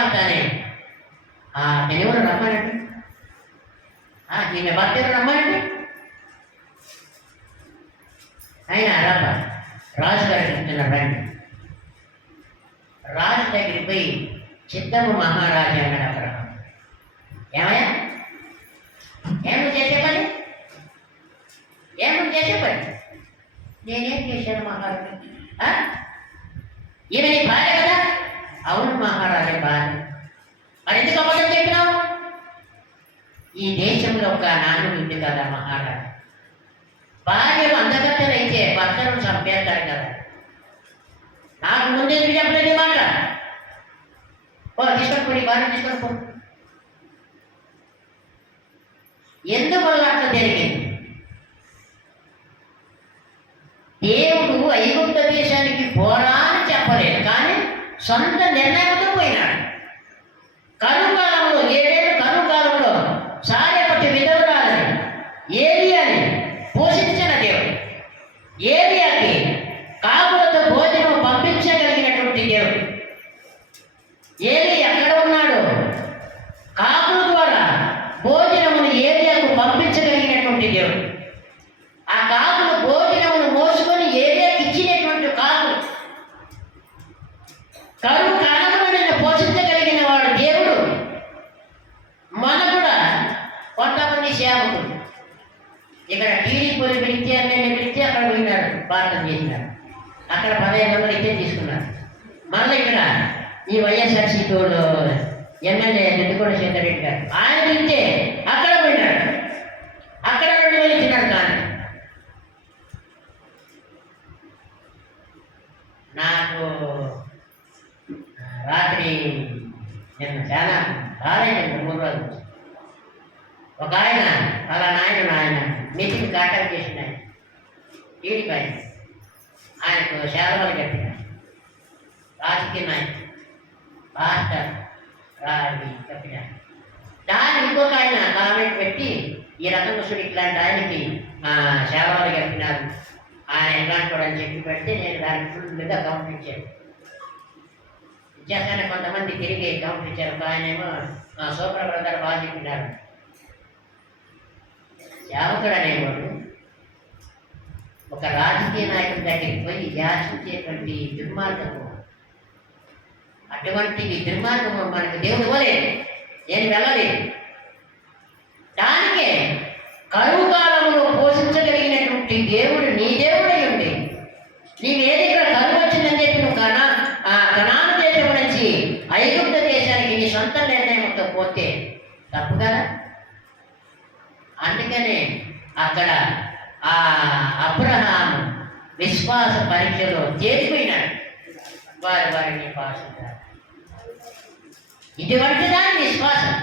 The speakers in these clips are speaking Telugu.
శుభవార్త అని నేను ఎవరు రమ్మనండి, ఈమె భర్త ఎవరు రమ్మనండి. ఆయన రమ్మ రాజుగారు చెప్తున్నారు రండి. రాజు దగ్గరికి పోయి చిత్తము మహారాజు అన్నాడు అబ్రహాం. ఏమయ్యా, ఏమి చేసే పని, ఏమి చేసే పని? నేనేం చేశాను మహారాజు? ఈమె నీ భార్య కదా? అవును మహారాజు భార్య. మరి ఎందుకు అబద్ధం చెప్పినావు? ఈ దేశంలో ఒక నాన్న ఉంది కదా మహారాజు, భార్యలు అందగత్తెలైతే భర్తను చంపేస్తారు కదా. నాకు ముందు ఎందుకు చెప్పలేదు మాట? తీసుకొని భార్య తీసుకొని పో. ఎందువల్ల అట్లా జరిగింది? దేవుడు ఐగుప్త దేశానికి పోరా అని చెప్పలేదు, కానీ సొంత నిర్ణయంతో పోయినాడు. కరుకాలంలో 7 ఏళ్ళు కరుకాలంలో సారేపట్టి విధవరాలని ఏలియాని పోషించిన దేవుడు, ఏలియాకి కాకులతో భోజనం పంపించగలిగినటువంటి దేవుడు. ఏలి ఎక్కడ ఉన్నాడు? కాకుల ద్వారా భోజనమును ఏలియాకు పంపించగలిగినటువంటి దేవుడు. ఆ కాకులు భోజనమును మోసుకొని ఏలియాకి ఇచ్చినటువంటి కాకులు. కరువు కాలంలో నిన్ను పోషించగలిగిన వాడు దేవుడు. మన కూడా కొంతమంది సేవకులు ఇక్కడ టీడీపీలు పిలిచి అన్నీ పిలిచి అక్కడ పోయినారు, ప్రార్థన చేసినారు. అక్కడ 15 వందలు ఇచ్చే తీసుకున్నారు. మళ్ళీ ఇక్కడ ఈ వైఎస్ఆర్సీపీ ఎమ్మెల్యే నెట్టుకొండ సీతారెడ్డి గారు ఆయన పిలిస్తే అక్కడ పోయినాడు, అక్కడ 2,000 ఇచ్చినాడు. కానీ నాకు రాత్రి నిన్న చాలా బాధైంది. 3 రోజులు ఒక ఆయన అలా ఆయన మీటింగ్ కాంటాక్ట్ చేసిన టీడీపీ ఆయనకు సేవలు కట్టిన రాజకీయ నాయకుడు పాస్టర్ రాజు కట్టిన దాన్ని ఇంకొక ఆయన కామెంట్ పెట్టి ఈ రకముసుడు ఇట్లాంటి ఆయనకి సేవలు కట్టినారు, ఆయన ఇట్లాంటి కూడా అని చెప్పి పెడితే నేను దానికి ఫుల్గా కౌంటర్ ఇచ్చాను. ఇచ్చేస్తానే కొంతమంది తిరిగి కౌంటర్ ఇచ్చారు. ఒక ఆయన ఏమో సూపర్ బ్రదర్ బాగా చెప్పినారు. సేవకుడు అనేవాడు ఒక రాజకీయ నాయకుడి దగ్గరికి పోయి యాచించేటువంటి దుర్మార్గము, అటువంటి దుర్మార్గము మనకు దేవుడు ఇవ్వలేదు, నేను వెళ్ళలేదు. దానికే కరువు కాలంలో పోషించగలిగినటువంటి దేవుడు నీ దేవుడై ఉంది. నీవేది ఇక్కడ కరువు వచ్చిందని చెప్పి నువ్వు కనాను దేశం నుంచి ఐగుప్త దేశానికి నీ సొంత నిర్ణయంతో పోతే తప్పు కదా. అందుకనే అక్కడ అబ్రహాము విశ్వాస పరీక్షలో చేరిపోయినాడు. వారిని పాసించారు. ఇటువంటిదా విశ్వాసం,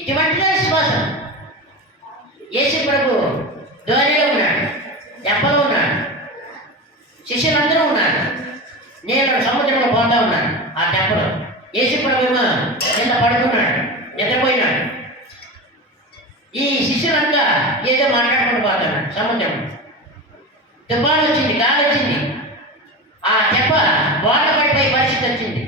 ఇటువంటిదా విశ్వాసం. యేసు ప్రభు ధోనిలో ఉన్నాడు, తెప్పలో ఉన్నాడు, శిష్యులందరూ ఉన్నారు. నేను సముద్రంలో పోతా ఉన్నాను ఆ తెప్పలో. యేసు ప్రభు కింద పడుకున్నాడు, నిద్రపోయినాడు. ఈ శిష్యులంతా ఏదో మాట్లాడుకుంటూ పోతున్నాడు. సముద్రం తుఫాను వచ్చింది, గాలి వచ్చింది, ఆ తెప్ప బోట పడిపోయే పరిస్థితి వచ్చింది.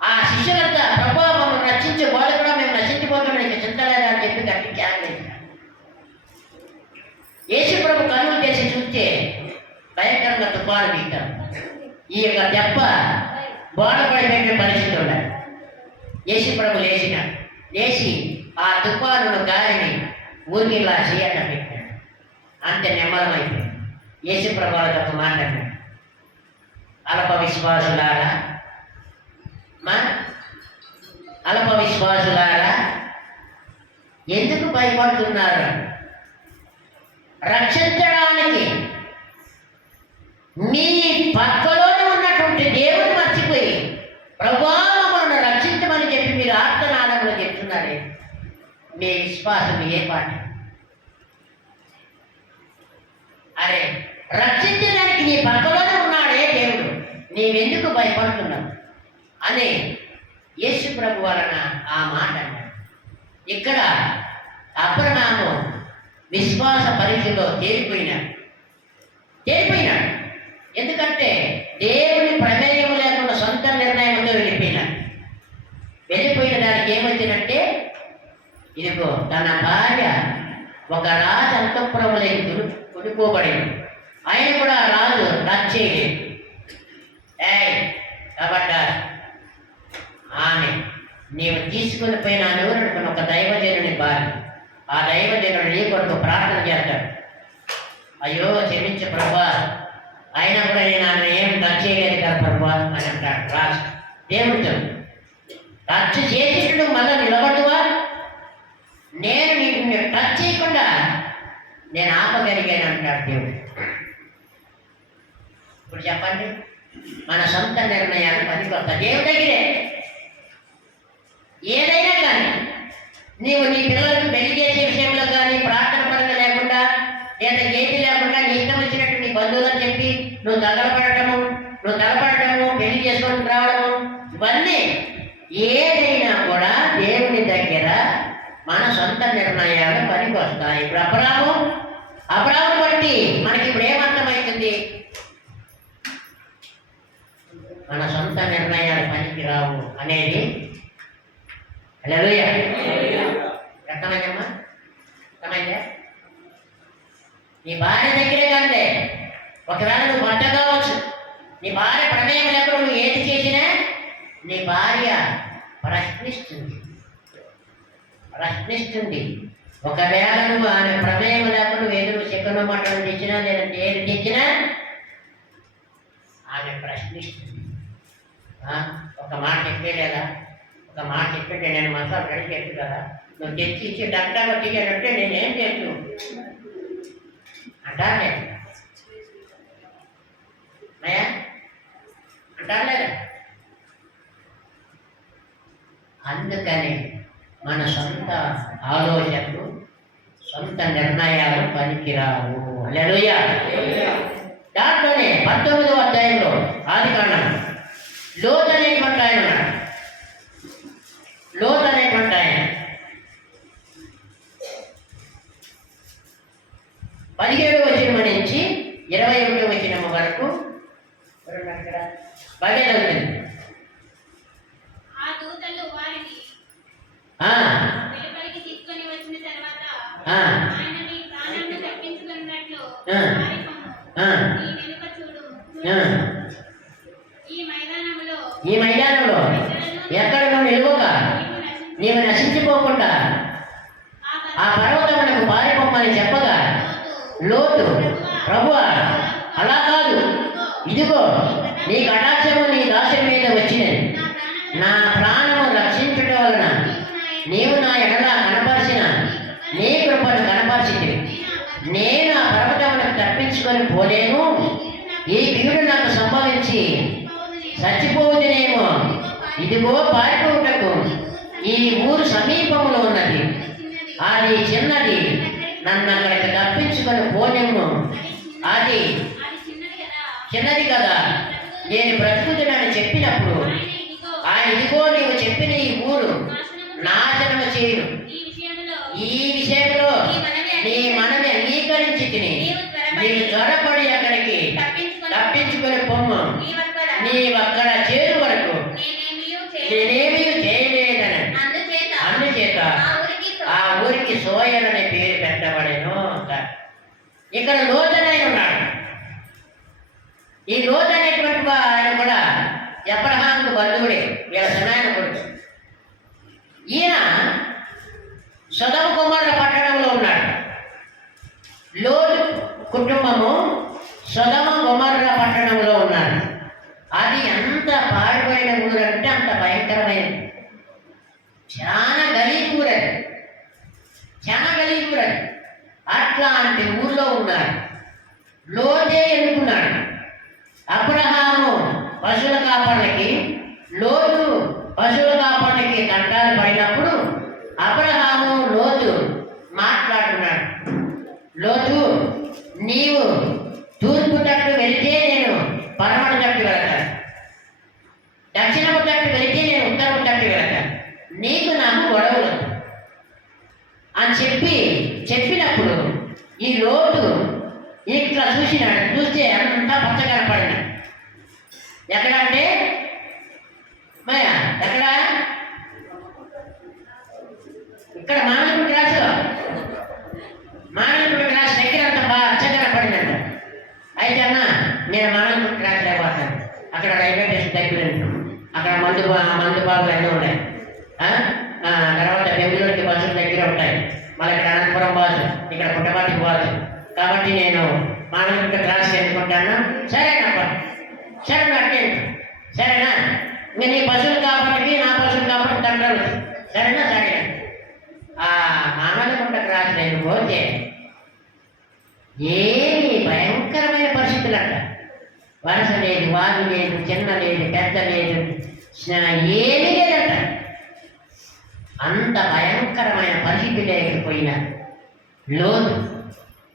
ఆ శిష్యులంతా ప్రభు మమ్మల్ని రక్షించే వాళ్ళు కూడా మేము నశించిపోతున్నాం, ఇక చింతలేదా అని చెప్పి గట్టి క్యాన్ వేసినారు. యేసు ప్రభు కన్నులు చేసి చూస్తే భయంకరంగా తుఫాను వీకాం. ఈ యొక్క తెప్ప బోట పడిపోయే పరిస్థితి ఉండాలి. యేసు ప్రభు లేచి ఆ తుఫాను గాలిని ఊరికి ఇలా చేయట పెట్టాడు. అంతే నెమ్మదమైపోయింది. యేసు ప్రభు వాళ్ళతో మాట్లాడినాడు. అల్ప విశ్వాసులారా, అల్ప విశ్వాసులారా ఎందుకు భయపడుతున్నారు? రక్షించడానికి మీ పక్కలోనే ఉన్నటువంటి దేవుడు మర్చిపోయి ప్రభువా మమ్మల్ని రక్షించమని చెప్పి మీరు ఆర్తనాదంలో చెప్తున్నారే, మీ విశ్వాసం ఏ పాట? అరే, రక్షించడానికి నీ పక్కలోనే ఉన్నాడే దేవుడు, నీవెందుకు భయపడుతున్నావు అని యేసు ప్రభు వలన ఆ మాట అన్నాడు. ఇక్కడ అబ్రహాము విశ్వాస పరీక్షలో తేలిపోయినాడు. ఎందుకంటే దేవుని ప్రమేయం లేకుండా సొంత నిర్ణయం దానికి ఏమొచ్చిందంటే ఇదిగో తన భార్య ఒక రాజు అంతఃపురంలోకి కొనుక్కోబడింది. ఆయన కూడా రాజు టచ్ చేయలేదు. కాబట్టి ఆమె నీవు తీసుకుని పోయినాను అనుకున్న ఒక దైవజనుని భార్య. ఆ దైవజనుడు నీ కొరకు ప్రార్థన చేస్తాడు. అయ్యో క్షమించు ప్రభా, అయినా కూడా నేను ఆమె ఏం టచ్ చేయలేదు కదా ప్రభా అని అంటాడు రాజు. దేవుడితో టచ్ చేసేటప్పుడు మళ్ళీ నిలబడువా? నేను నీకు టచ్ చేయకుండా నేను ఆపగలిగాను అంటాడు దేవుడు. ఇప్పుడు చెప్పండి, మన సొంత నిర్ణయాలు పనికొస్తా దేవుడి దగ్గరే. ఏదైనా కానీ నీవు నీ పిల్లలకు పెళ్లి చేసే విషయంలో కానీ ప్రార్థన పరంగా లేకుండా లేదా ఏది లేకుండా నీ ఇష్టం వచ్చినట్టు నీ బంధువులని చెప్పి నువ్వు తగలపడటము పెళ్లి చేసుకొని రావడము, ఇవన్నీ ఏదైనా కూడా దేవుని దగ్గర మన సొంత నిర్ణయాలు పనికి వస్తాయి. ఇప్పుడు అబ్రాహాము బట్టి మనకి ఇప్పుడు ఏమర్థమవుతుంది? మన సొంత నిర్ణయాలు పనికి రావు అనేది. హల్లెలూయా. అర్థమైందమ్మా? అర్థమైందా? నీ భార్య దగ్గరే కంటే ఒకవేళ నువ్వు వంట కావచ్చు, నీ భార్య ప్రమేయం లేకుండా నువ్వు ఏది చేసినా నీ భార్య ప్రశ్నిస్తుంది. ఒకవేళ నువ్వు ఆమె ప్రమేయం లేకుండా నువ్వు ఏదో చికెన్ మటన్ తెచ్చినా లేదంటే ఏది తెచ్చినా ఆమె ప్రశ్నిస్తుంది. ఒక మాట చెప్పేలేదా? ఒక మాట చెప్పింటే నేను మసాలా రెడీ చెప్పు కదా, నువ్వు తెచ్చి ఇచ్చి డాక్టర్గా తీయాలంటే నేనేం చేస్తూ అంటానే అంటారు లేదా? అందుకని మన సొంత ఆలోచనలు, సొంత నిర్ణయాలు పనికిరావు. హల్లెలూయా. దాంట్లోనే 19వ అధ్యాయంలో ఆదికాండం లోతు అనేటువంటి ఆయన ఉన్నాడు. లోతు అనేటువంటి ఆయన 17వ వచనం నుంచి 21వ వచనం వరకు బాగా చదువుతుంది. ఈ మైదానంలో ఎక్కడ నువ్వు నిలువక నీవు నశించిపోకుండా ఆ పర్వతమునకు పారిపోమని చెప్పగా లోతు ప్రభువా అలా కాదు, ఇదిగో నీ కటాక్షము నీ దాసుని మీద వచ్చినది. నా ప్రాణము రక్షించుట వలన నీవు నా ఎడల కనపరిచిన నీ కృపను కనపరిచింది. నేను ఆ పర్వతమునకు తప్పించుకొని పోలేను. ఈ కీడు నాకు సంభవించి చచ్చిపోతునేమో. ఇదిగో పారిపోవుటకు ఈ ఊరు సమీపంలో ఉన్నది, అది చిన్నది, నన్ను అక్కడికి తప్పించుకొని పోలేము. అది చిన్నది కదా, నేను బ్రతుకుతున్నానని చెప్పినప్పుడు ఆయన ఇదిగో నీవు చెప్పిన ఈ ఊరు నాశనము చేయను. ఈ విషయంలో నీ మనమే అంగీకరించి తిని నీవు త్వరపడి అక్కడికి తప్పించుకొని పొమ్ము. నీవు అక్కడ చేరు వరకు నేనేమీ చేయలేదని అందుచేత ఆ ఊరికి సోయర్ అనే పేరు పెట్టబడేను. ఇక్కడ లోతనైన ఉన్నాడు. ఈ లోతు అనేటువంటి ఆయన కూడా అబ్రహాముకు బంధువుడే, వీళ్ళ చిన్నాయన కొడుకు. ఈయన సొదొమ గొమొర్రా పట్టణంలో ఉన్నాడు. లోతు కుటుంబము సొదొమ గొమొర్రా పట్టణంలో ఉన్నారు. అది ఎంత పాడుపడిన ఊరంటే అంత భయంకరమైనది. చాలా గలీజ్ ఊరది. అట్లాంటి ఊళ్ళో ఉన్నారు. లోతే ఎన్నుకున్నాడు. అబ్రహాము పశువుల కాపర్లకి, లోతు పశువుల కాపర్లకి దండాలు పడినప్పుడు అబ్రహాము లోతు మాట్లాడుతున్నాడు. లోతు, నీవు తూర్పు తట్టు వెళితే నేను పడమర తట్టు వెళతాను, దక్షిణపు తట్టు వెళితే నేను ఉత్తరపు తట్టు వెళతాను, నీకు నాకు గొడవలు అని చెప్పినప్పుడు ఈ లోతు ఇట్లా చూస్తే అంతా పచ్చ కనపడింది. ఎక్కడంటే ఎక్కడ అక్కడ మందు బాబులు అన్నీ ఉన్నాయి. తర్వాత బెంగళూరుకి బస్సులు దగ్గర ఉంటాయి. మళ్ళీ ఇక్కడ అనంతపురం బాసు, ఇక్కడ పుట్టపర్తికి బాసు. కాబట్టి నేను మానవుడి క్లాస్ చేసుకుంటాను. సరేనప్ప, సరే అటెండ్, సరేనా? ఇంకా నీ పశువులు కాబట్టి నా పశువులు కాబట్టి తండ్రులు, సరేనా? సరే. మానవుడి క్లాస్ నేను పోతే ఏమి భయంకరమైన పరిస్థితులు అంట. వరస లేదు, వాగు లేదు, చిన్న లేదు, పెద్ద లేదు, ఏమీ లేదంట. అంత భయంకరమైన పరిస్థితి లేకపోయినా లోతు,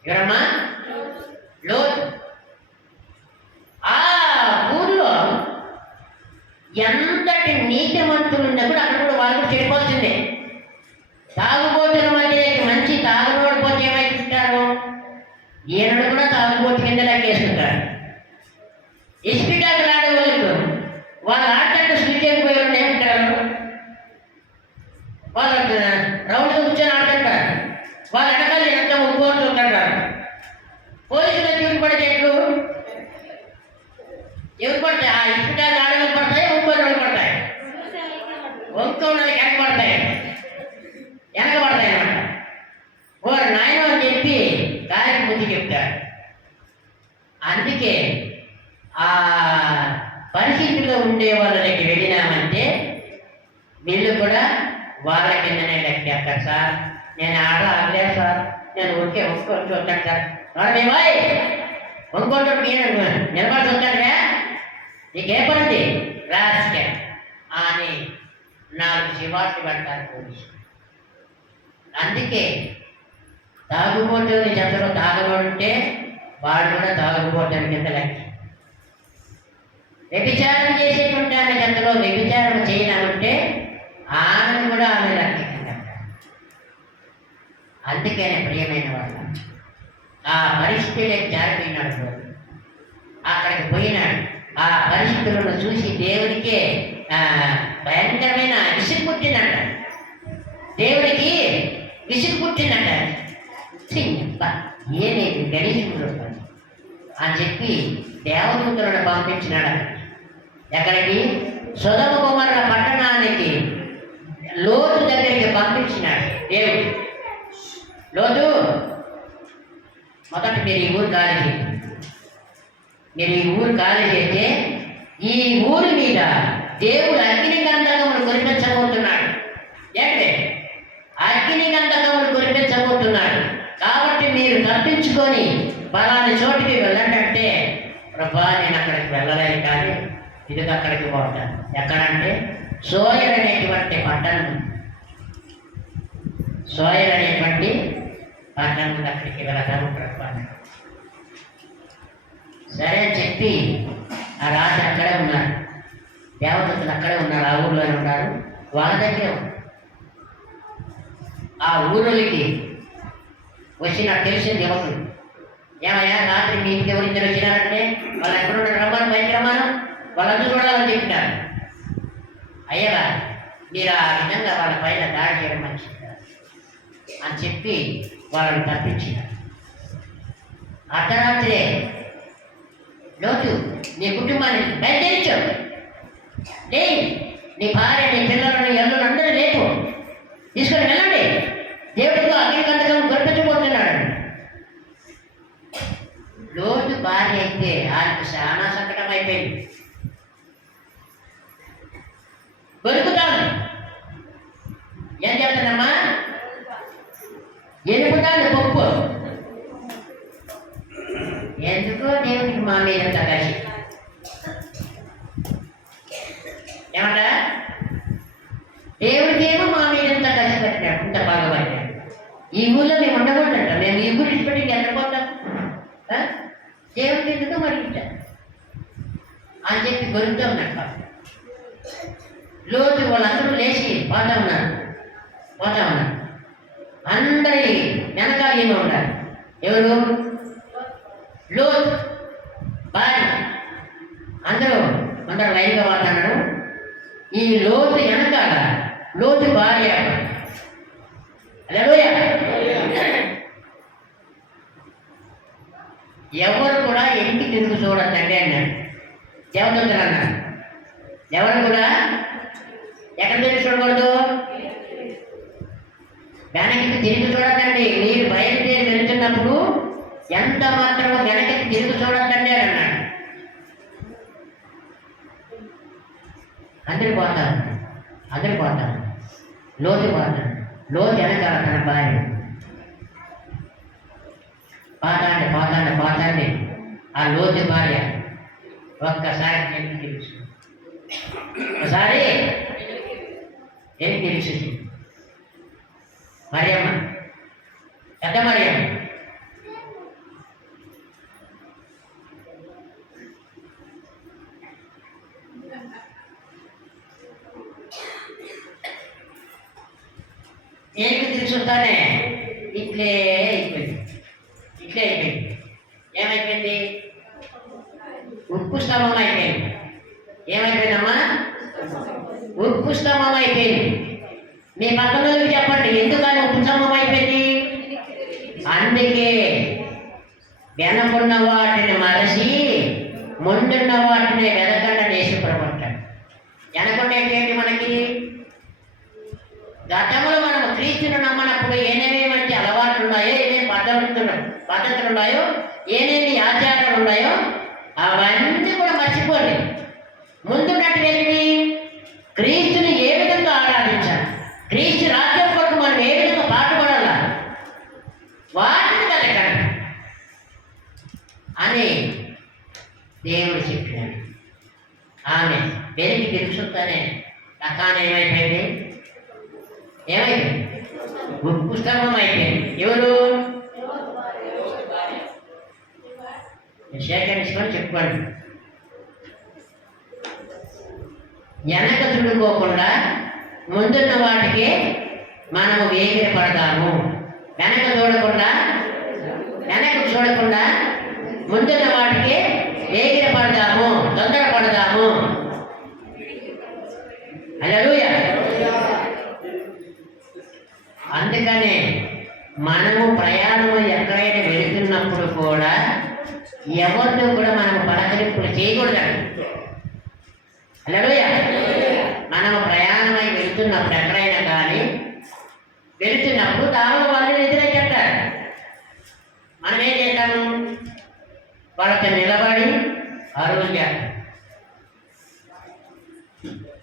ఎవరమ్మా? లోతు. ఆ ఊర్లో ఎంతటి నీతిమంతులు ఉన్నా కూడా అక్కడ కూడా వాళ్ళు కూడా చెడిపోతుందే. తాగుబోతుల మధ్య మంచి తాగుబోడు పోతే ఏమైతుంటారు? ఈయనడు కూడా తాగుబోతు కింద లెక్కేస్తుంటారు. ఇస్పిటాకు ఆడే వాళ్ళకు వాళ్ళు ఆటంటే స్విచ్ అయిపోయి ఏమంటారు? వాళ్ళు రౌండ్ కూర్చొని ఆడుతుంటారు. వాళ్ళ వెనకాల ఎంత ఉద్భవం చూస్తుంటారు. పోలీసులు ఎవరు పడితే ఎట్లు ఎవరు పడతాయి? ఆ ఇస్పిటాకు ఆడలు పడతాయి, ఒంకోళ్ళు పడతాయి. ఒంకోళ్ళకి వెనకబడతాయి, వెనకబడతాయి అన్నమాట. ఓరు నాయన అని చెప్పి గాలికి ముందు చెప్తారు. అందుకే ఆ పరిస్థితుల్లో ఉండే వాళ్ళ దగ్గర వెళ్ళినామంటే వీళ్ళు కూడా వాళ్ళ కిందనే లెక్కేస్తారు. సార్ నేను ఆడలేదు సార్, నేను ఒకే ఒక్కొక్కటి వస్తాను సార్. మేమాయ్ ఒక్కొక్కటి నిలబడి వస్తాడుగా, నీకే పడింది రాస్కే అని 4 సిఫార్సు పెడతారు పోలీసు. అందుకే తాగుబోతుని జతలో తాగబడుంటే వాడు కూడా తాగుబోతుని కింద లెక్క. వ్యభిచారం చేసేటువంటి ఆమె జతలో వ్యభిచారం చేయనమంటే ఆమెను కూడా ఆమె లెక్క కింద. అందుకనే ప్రియమైన వాళ్ళ ఆ పరిస్థితిలోకి జారిపోయినాడు. అక్కడికి పోయినాడు. ఆ పరిస్థితులను చూసి దేవుడికే భయంకరమైన విసుగు పుట్టిందంట. దేవుడికి విసుగు పుట్టిందంట. ఏమేమి గణేశుడు అని చెప్పి దేవదూతలను పంపించినాడు. ఎక్కడికి? సొదొమ గొమొర్రా పట్టణానికి లోతు దగ్గరికి పంపించినాడు దేవుడు. లోతు, మొదట మీరు ఈ ఊరు ఖాళీ చేయండి. మీరు ఈ ఊరు ఖాళీ చేస్తే ఈ ఊరి మీద దేవుడు అగ్ని గంధకములు కురిపించబోతున్నాడు. ఏంటే అగ్ని గంధకములు కురిపించబోతున్నాడు. కాబట్టి మీరు తప్పించుకొని పలాని చోటికి వెళ్ళండి అంటే, ప్రభా నేను అక్కడికి వెళ్ళలేదు కానీ ఇదిగా అక్కడికి పోతాను. ఎక్కడంటే సోయర్ అనేటువంటి పట్టణం, సోయర్ అనేటువంటి పట్టణం అక్కడికి వెళతాను ప్రభా. సరే అని చెప్పి ఆ రాజు అక్కడే ఉన్నారు, దేవదూతలు అక్కడే ఉన్నారు, ఆ ఊర్లోనే ఉన్నారు. వాళ్ళ దగ్గర ఆ ఊరికి వచ్చిన తెలిసింది యువకులు, ఏమయ్యా రాత్రి మీ ఇంటికి ఎవరిద్దరు వచ్చినారంటే వాళ్ళు ఎక్కడున్నారు, రమ్మను, బయట రమ్మను, వాళ్ళందరూ చూడాలని చెప్పినారు. అయ్యగా మీరు ఆ విధంగా వాళ్ళ పైన దాడి చేయడం మంచిది అని చెప్పి వాళ్ళని తప్పించినారు. అర్ధరాత్రే లోతు నీ కుటుంబాన్ని బయలుదేరించావు, లే నీ భార్య, నీ పిల్లలను, ఎల్లును అందరూ లేపు తీసుకొని వెళ్ళండి, దేవుడితో అగ్ని గంధకం గొరిపించబోతున్నాడు. లోతు భార్య అయితే ఆయనకు చాలా సంకటం అయిపోయింది. దొరుకుతాను ఏం చెప్తానమ్మా, ఎనుకుతాను పప్పు. ఎందుకో దేవుడికి మా మీద కసి. ఏమంట? దేవుడికి ఏమో మా మీద ఎంత కసి పెట్టాడు, ఇంత బాగా పట్టాడు. ఈ ఊళ్ళో మేము ఉండకూడదంట, మేము ఈ ఊరి పెట్టి ఎక్కడ పోతాం, దేవుడికి ఎందుకు మరి అని చెప్పి గొరుకుతూ ఉన్నాడు. లోతు వాళ్ళందరూ లేచి పోతా ఉన్నారు. అందరి వెనకాల ఏమో ఉన్నారు. ఎవరు? లోతు భార్య. అందరూ లైన్గా పోతున్నారు. ఈ లోతు వెనకాల లోతు భార్య. హల్లెలూయా. ఎవరు కూడా ఎన్ని తిరుగు చూడద్దండి అన్నాడు. దేవదూతలు అన్నారు, ఎవరు కూడా ఎక్కడ తిరిగి చూడకూడదు? వెనక్కి తిరిగి చూడకండి. మీరు బయలుదేరి వెళ్తున్నప్పుడు ఎంత మాత్రమో వెనక్కి తిరిగి చూడకండి అని అన్నాడు. అందరు పోతారు. లోతు పోతాడు. లోతు వెనకాల తన భార్య పోతాండి. ఆ లోతు భార్య ఒక్కసారి వెనక్కి తిరిగి ఒకసారి వెనక్కి తిరిగి మరియమ్మ, పెద్ద మరియమ్మ ఏంటి తెలుసుతానే ఇట్లే అయిపోయింది. ఏమైపోయింది? ఉప్పు స్తంభం అయిపోయింది. ఏమైపోయిందమ్మా? ఉప్పు స్తంభం అయిపోయింది. మీ పక్కన చెప్పండి, ఎందుకని ఉప్పు స్తంభం అయిపోయింది? అందుకే వెనకున్న వాటిని మరచి ముందున్న వాటిని వెనకండ నేర్చుకోమంటాడు. వెనకుండేంటి? మనకి గతంలో మనం క్రీస్తుని నమ్మనప్పుడు ఏమేమి అలవాట్లు ఉన్నాయో, ఏమేమి పద్ధతులు ఉన్నాయో, ఏమేమి ఆచారాలు ఉన్నాయో అవన్నీ కూడా మర్చిపోండి. ముందున్నట్టు వెళ్ళి క్రీస్తుని ఏ విధంగా ఆరాధించాలి, క్రీస్తు రాజ్యం కొరకు మనం ఏ విధంగా పాటుపడాలా, వాటిని వెతకండి అని దేవుడు చెప్పినాడు. ఆమె వెలికి తెలుసుతానే రకాన్ని ఏమైపోయింది? ఉప్పు స్తంభం అయిపోయింది. ఎవరు? సేకరించుకొని చెప్పుకోండి. వెనక చుడుకోకుండా ముందున్న వాటికి మనము వేగిర పడదాము. వెనక్కు చూడకుండా ముందున్న వాటికి వేగిర పడదాము, తొందర పడదాము. హల్లెలూయా. అందుకనే మనము ప్రయాణము ఎక్కడైనా వెళుతున్నప్పుడు కూడా ఎవరితో కూడా మనము పలకరింపులు చేయకూడదండి. హల్లెలూయా. మనము ప్రయాణమై వెళుతున్నప్పుడు ఎక్కడైనా కానీ వెళుతున్నప్పుడు దానిలో వాళ్ళని ఎదురైకెట్టారు. మనం ఏం చేస్తాము? వాళ్ళతో నిలబడి అరువులు చేస్తాం.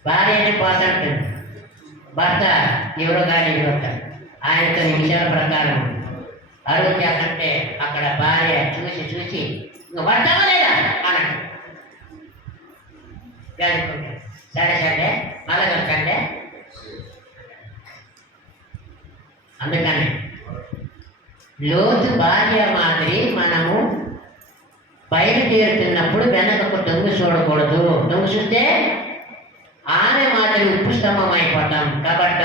భార్యని పోతాడు, భర్త ఎవరో కానీ వస్తారు, ఆయనతో విషయాల ప్రకారం అరువు చేస్తుంటే అక్కడ భార్య చూసి ఇంకా పడతావా లేదా అన్నాడు. సరే మళ్ళా కలుసంటే. అందుకని లోతు భార్య మాదిరి మనము బయలుదేరుతున్నప్పుడు వెనకకు దొంగ చూడకూడదు. దొంగ చూస్తే ఆమె మాదిరి ఉప్పు స్తంభం అయిపోతాం. కాబట్టి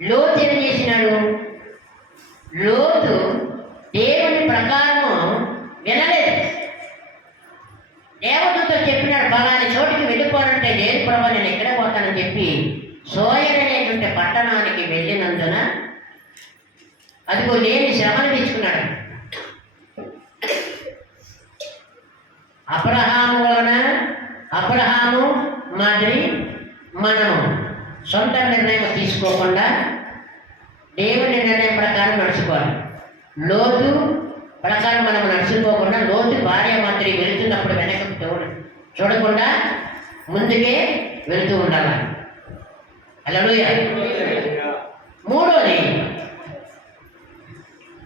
లోతు ఏం చేసినాడు? లోతు దేవుని ప్రకారము వినలేదు. దేవతతో చెప్పినాడు, పలాని చోటికి వెళ్ళిపోవాలంటే లేదు ప్రభా, నేను ఎక్కడ పోతానని చెప్పి సోయర్ అనేటువంటి పట్టణానికి వెళ్ళినందున అదిగో లేని శ్రమను తెచ్చుకున్నాడు. అబ్రహాము మాదిరి మనము సొంత నిర్ణయం తీసుకోకుండా దేవుని నిర్ణయం ప్రకారం నడుచుకోవాలి. లోతు ప్రకారం మనం నడుచుకోకుండా లోతు భార్య మాదిరి వెళుతున్నప్పుడు వెనక్కి చూడకుండా ముందుకే వెళుతూ ఉండాలి. హల్లెలూయా. మూడోది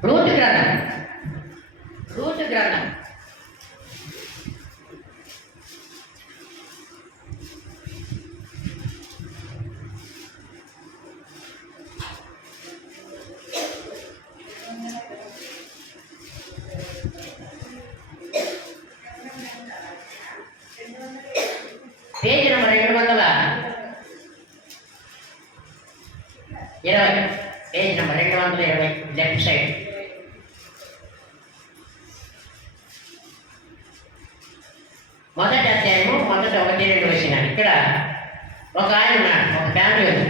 రూతు గ్రంథం. Page number 220. Page number 220, left side. మొదటి అధ్యాయము 1-2 వచ్చినాడు. ఇక్కడ ఒక ఆయన ఉన్నాడు, ఒక ఫ్యామిలీ ఉంది.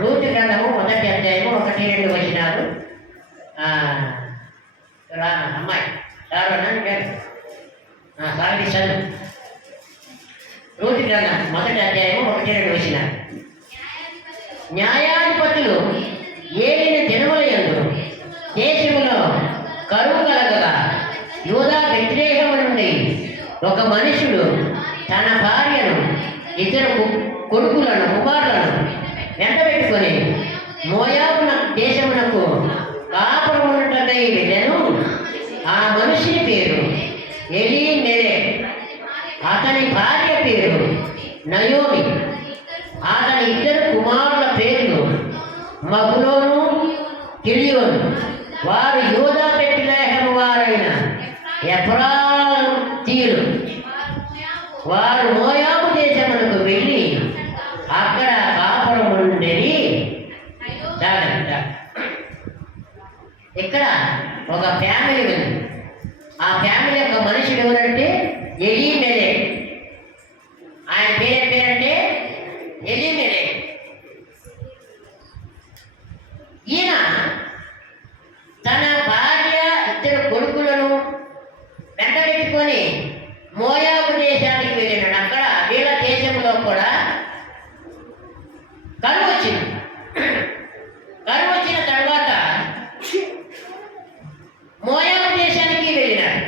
రూతు గ్రంథము 1వ అధ్యాయము 1-2 వచ్చినారు. అమ్మాయి సారోనా పేరు సాగి చదువు. రూతు గ్రంథం 1వ అధ్యాయము 1-2 వచనాలు. న్యాయాధిపతులు ఏలిన దినములయందు దేశములో కరువు కలగగా యూదా బెత్లెహేము నుండి ఒక మనుషుడు తన భార్యను ఇద్దరు కుమారులను వెంటబెట్టుకొని మోయాబు దేశమునకు కాపురమునకై వెళ్ళెను. ఆ మనుషుని పేరు ఎలీమెలెకు, అతని భార్య పేరు నయోమి. అతని ఇద్దరు కుమారుల పేర్లు మగ్లోను, కిలియోను. వారు యూదా బెత్లెహేము వారైన ఎఫ్రాతీయులు. వారు మోయాబు దేశమునకు వెళ్ళి అక్కడ కాపురముండెని. ఇక్కడ ఒక ఫ్యామిలీ ఉంది. ఆ ఫ్యామిలీ యొక్క మనుషుడు ఎవరంటే ఎలీమెలెకు. ఆయన పేరంటే ఎలీమెలెకు. ఈయన తన భార్య ఇద్దరు కొడుకులను వెంటబెట్టుకొని మోయాబు దేశానికి వెళ్ళినాడు. అక్కడ వీళ్ళ దేశంలో కూడా కరువు వచ్చింది. కరువు వచ్చిన తర్వాత మోయాబు దేశానికి వెళ్ళినాడు.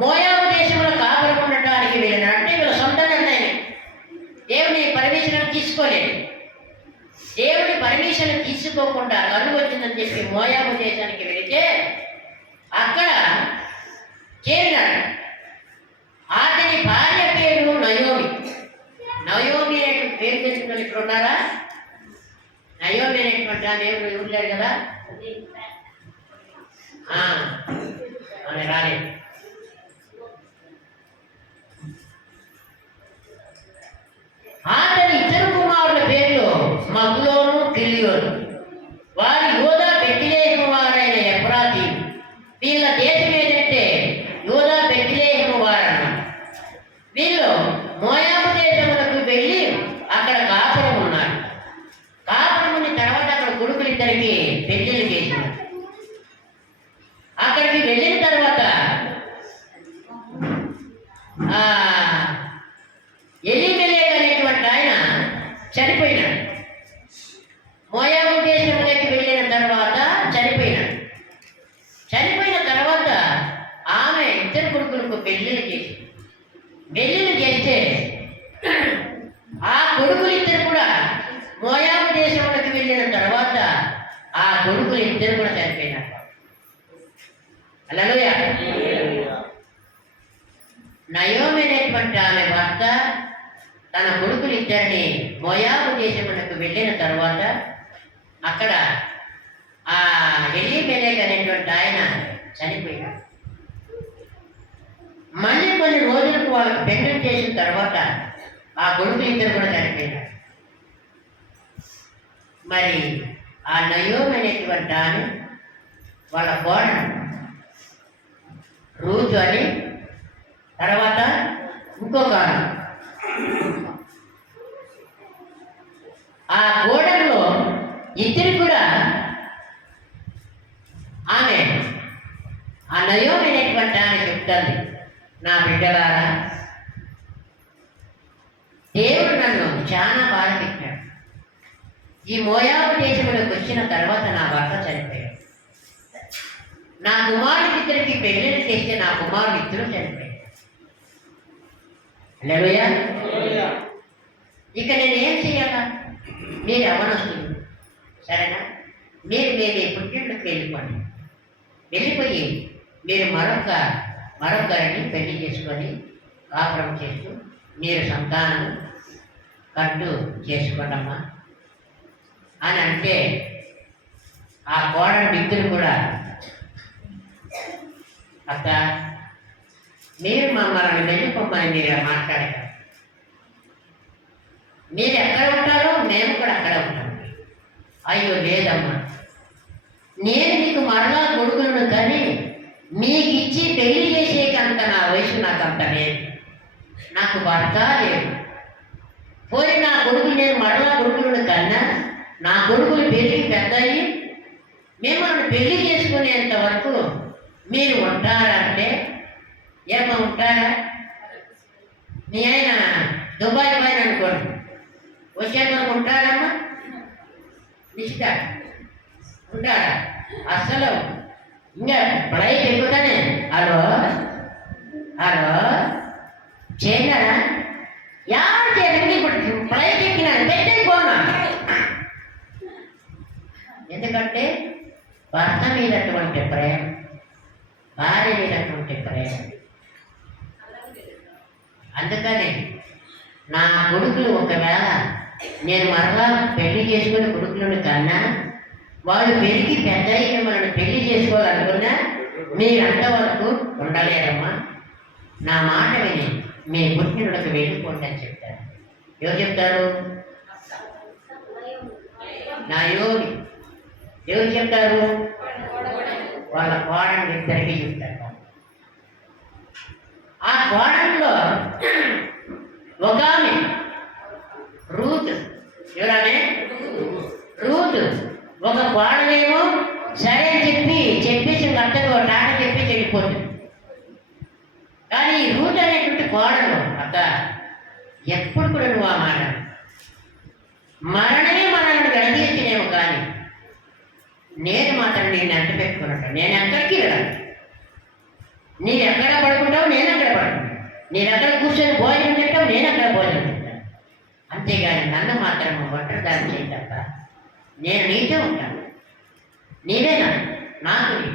మోయాబు దేశంలో కాపురం ఉండటానికి వెళ్ళినాడు. అంటే వీళ్ళ సొంత నిర్ణయం, దేవుని పర్మిషన్ తీసుకోలేదు. దేవుని పర్మిషన్ తీసుకోకుండా కరువు వచ్చిందని చెప్పి మోయాబు దేశానికి వెళితే అక్కడ చేరినాడు. అతని భార్య పేరు నయోమి. నయోమి అనే పేరు తెచ్చుకొని ఇక్కడ ఉన్నారా? నయోమి అనేటువంటి ఆమె ఎవరు లేరు కదా, ఆమె రాలేదు. అతని ఇద్దరు కుమారుల పేర్లు మగ్లోను, కిలియోను. వారి యూదా బెత్లెహేము వారైన ఎఫ్రాతీయులు. వీళ్ళ దేశం ఏంటంటే యూదా బెత్లెహేము వారన్నమాట. వీళ్ళు మోయాబు దేశములకు వెళ్ళి అక్కడ కాపురం ఉన్నారు. కాపురం ఉన్న తర్వాత అక్కడ కొడుకులిద్దరికి పెళ్లిళ్ళు చేసినారు. అక్కడికి వెళ్ళిన తర్వాత ఎలీమెలెకు అనేటువంటి ఆయన చనిపోయినాడు. మోయాబు దేశంలోకి వెళ్ళిన తర్వాత చనిపోయినాడు. చనిపోయిన తర్వాత ఆమె ఇద్దరు కొడుకులకు పెళ్లిళ్ళు చేసింది. పెళ్లిళ్ళు చేస్తే ఆ కొడుకులిద్దరు కూడా మోయాబు దేశంలోకి వెళ్ళిన తర్వాత ఆ కొడుకులు ఇద్దరు కూడా చనిపోయినారు. హల్లెలూయా. నయోమి అనేటువంటి ఆమె భర్త తన కొడుకులు ఇద్దరిని మోయాబు దేశమునకు వెళ్ళిన తర్వాత అక్కడ ఆ ఎలీమెలెకు అనేటువంటి ఆయన చనిపోయాడు. మళ్ళీ కొన్ని రోజులకు వాళ్ళకు పెళ్లి చేసిన తర్వాత ఆ కొడుకులు ఇద్దరు కూడా చనిపోయినారు. మరి ఆ నయోమి అనేటువంటి ఆమె వాళ్ళ కోడలు రూతు అని, తర్వాత ఇంకొక ఆ కోడల్లో ఇద్దరు కూడా ఆమె ఆ నయోమి అనేటువంటి ఆమె చెప్తుంది, నా బిడ్డలారా, దేవుడు నన్ను చాలా బాధ పెట్టాడు. ఈ మోయాబు దేశంలోకి వచ్చిన తర్వాత నా భర్త చనిపోయాడు. నా కుమారుడిద్దరికి పెళ్లిళ్ళు చేస్తే నా కుమారుడు ఇద్దరు చనిపోయాడు. హల్లెలూయా. ఇక నేనేం చేయాలా? మీరు యవ్వనస్తులు, సరేనా? మీరు మీ పుట్టింట్లోకి వెళ్ళిపోండి. వెళ్ళిపోయి మీరు మరొకరిని పెళ్లి చేసుకొని కాపురం చేస్తూ మీరు సంతానం కట్టు చేసుకోండమ్మా అని అంటే ఆ కోడలు ఇద్దరు కూడా, అత్త మీరు మమ్మల్ని వెళ్ళిపోమ్మని మీరు మాట్లాడారు. మీరు ఎక్కడ ఉంటారో మేము కూడా అక్కడ ఉంటాం. అయ్యో లేదమ్మా, నేను నీకు మరలా కొడుకులను కానీ మీకు ఇచ్చి పెళ్లి చేసేకంత నా వయసు నాకు అంత లేదు. నాకు భర్త లేదు. పోయి నా కొడుకులు నేను మరలా కొడుకులను కన్నా నా కొడుకులు పెరిగి పెద్దయి మిమ్మల్ని పెళ్లి చేసుకునేంత వరకు మీరు ఉంటారంటే ఏమో ఉంటారా? మీ ఆయన దుబాయ్ పైన అనుకోండి, వచ్చేంత వరకు ఉంటాడమ్మా? నిశ్చిత ఉంటాడా? అస్సలు ఇంకా ఫ్లైట్ ఎక్కుతానే హలో హలో చేయగలరా? యారు చేయడానికి ఇప్పుడు ఫ్లైట్ ఎక్కినా పెట్టేది పోనా? ఎందుకంటే భర్త మీదటువంటి ప్రేమ, భార్య మీదటువంటి ప్రేమ. అందుకని నా కొడుకులు ఒకవేళ నేను మరలా పెళ్లి చేసుకుని కొడుకులను కన్నా వాళ్ళు పెరిగి పెద్ద మిమ్మల్ని పెళ్లి చేసుకోవాలనుకున్నా మీరంతవరకు ఉండలేరమ్మా. నా మాట విని మీ పుట్టినకు వెళ్ళిపోండి అని చెప్తారు. ఎవరు చెప్తారు? నా యోగి. ఎవరు చెప్తారు? వాళ్ళ కోడలు ఇద్దరికి చెప్తారు. ఆ కోడల్లో ఒక ఆమె రూత్. ఎవరామె? రూత్. ఒక కోడలేమో సరే అని చెప్పేసి భర్తకు టాట చెప్పి వెళ్ళిపోతుంది. కానీ ఈ రూత్ అనేటువంటి కోడలు అక్క ఎప్పుడు కూడా నువ్వు ఆ మాట మరణమే మనల్ని గడదీర్చినేమో, కానీ నేను మాత్రం నేను అంట పెట్టుకున్నట్టు నేను ఎక్కడికి వెళ్ళాను. నేను ఎక్కడ పడుకుంటావు, నేను అక్కడ పడుకుంటాను. నేను ఎక్కడ కూర్చొని భోజనం తింటావు, నేను అక్కడ భోజనం తింటాను. అంతేగాని నన్ను మాత్రం ఒంటరి దాన్ని చేయి తప్ప నేను నీతో ఉంటాను. నీవేనా నాకు నీ.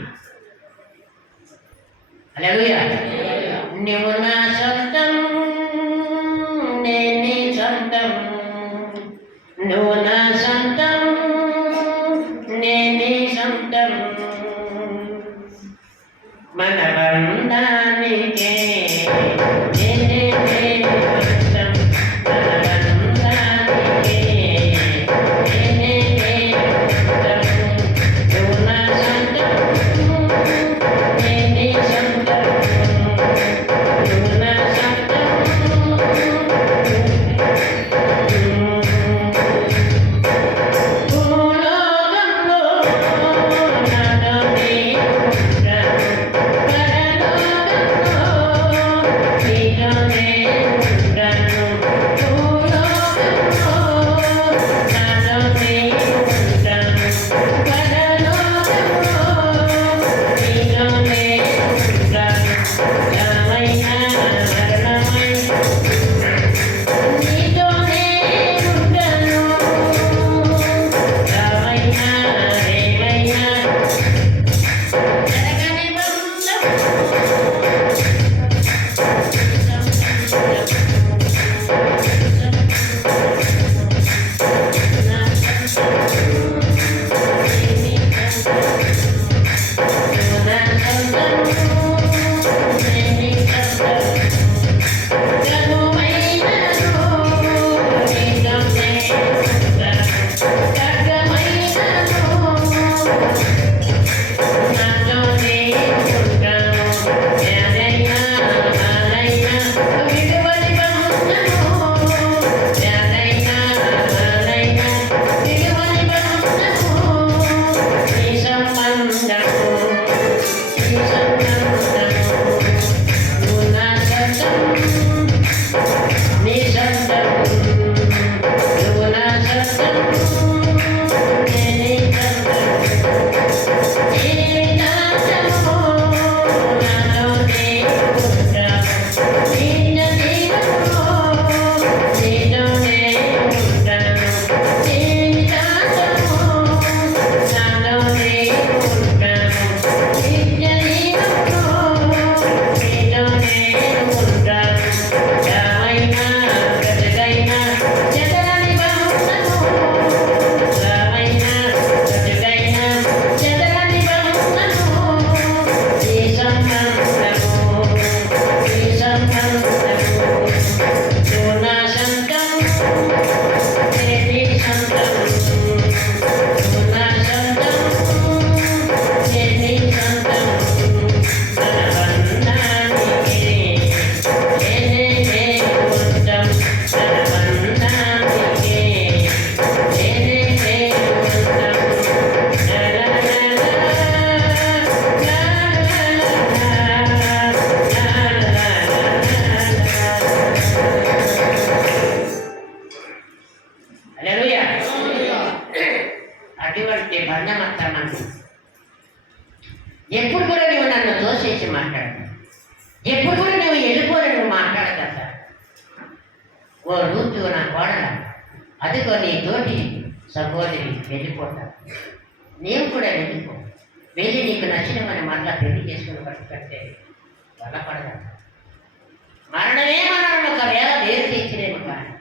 హల్లెలూయా. నువ్వు నా సొంతం, నేను నీ సొంతం. నువ్వు నా సొంతం, నేను నీ సొంతం. మన బంధానికే నేనే సొంతం. మన బంధానికే నేనే సొంతం. నువ్వు నా సొంతం, నేను నీ సొంతం. నువ్వు నా ఓ రూతు నా కోడల, అదిగో నీ తోటి సహోదరి వెళ్ళిపోతా, నీవు కూడా వెళ్ళిపో, వెళ్ళి నీకు నచ్చినవని మళ్ళా పెళ్లి చేసుకుని పట్టుకంటే బలపడదా. మరణమే మనల్ని ఒకవేళ వేరు తీర్చలేము, కానీ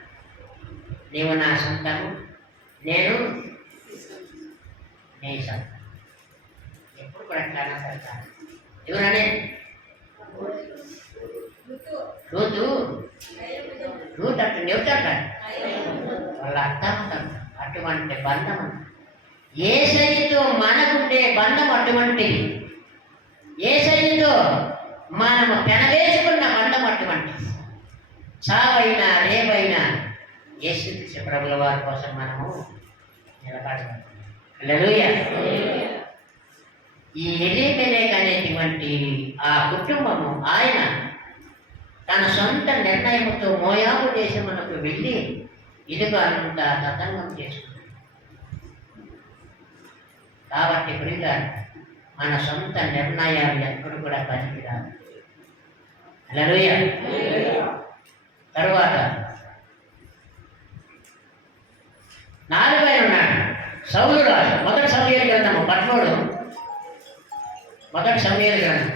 నీవు నా సొంతము, నేను నీ సొంతం. ఎప్పుడు కూడా అట్లా సరికాదు. ఎవరనే రూత్ అట్లా చెబుతాడు వాళ్ళ అర్థం అటువంటి బంధం. యేసయ్యతో మనకుండే బంధం అటువంటిది. యేసయ్యతో మనము పెనవేసుకున్న బంధం అటువంటిది. చావైనా రేవైనా యేసుక్రీస్తు ప్రభుల వారి కోసం మనము నిలబడతాం. హల్లెలూయా. ఈ ఎలీమెలెకు అనేటువంటి ఆ కుటుంబము ఆయన తన సొంత నిర్ణయంతో మోయాబు దేశమునకు వెళ్ళి ఇదిగో అంత తతంగం చేసుకున్నాడు. కాబట్టి ప్రియులారా, మన సొంత నిర్ణయాలు ఎప్పుడు కూడా పనికిరాదు. హల్లెలూయా. తరువాత 4 ఆయన ఉన్నాడు సౌలు రాజు. మొదటి సమూయేలు గ్రంథము 13, మొదటి సమూయేలు గ్రంథం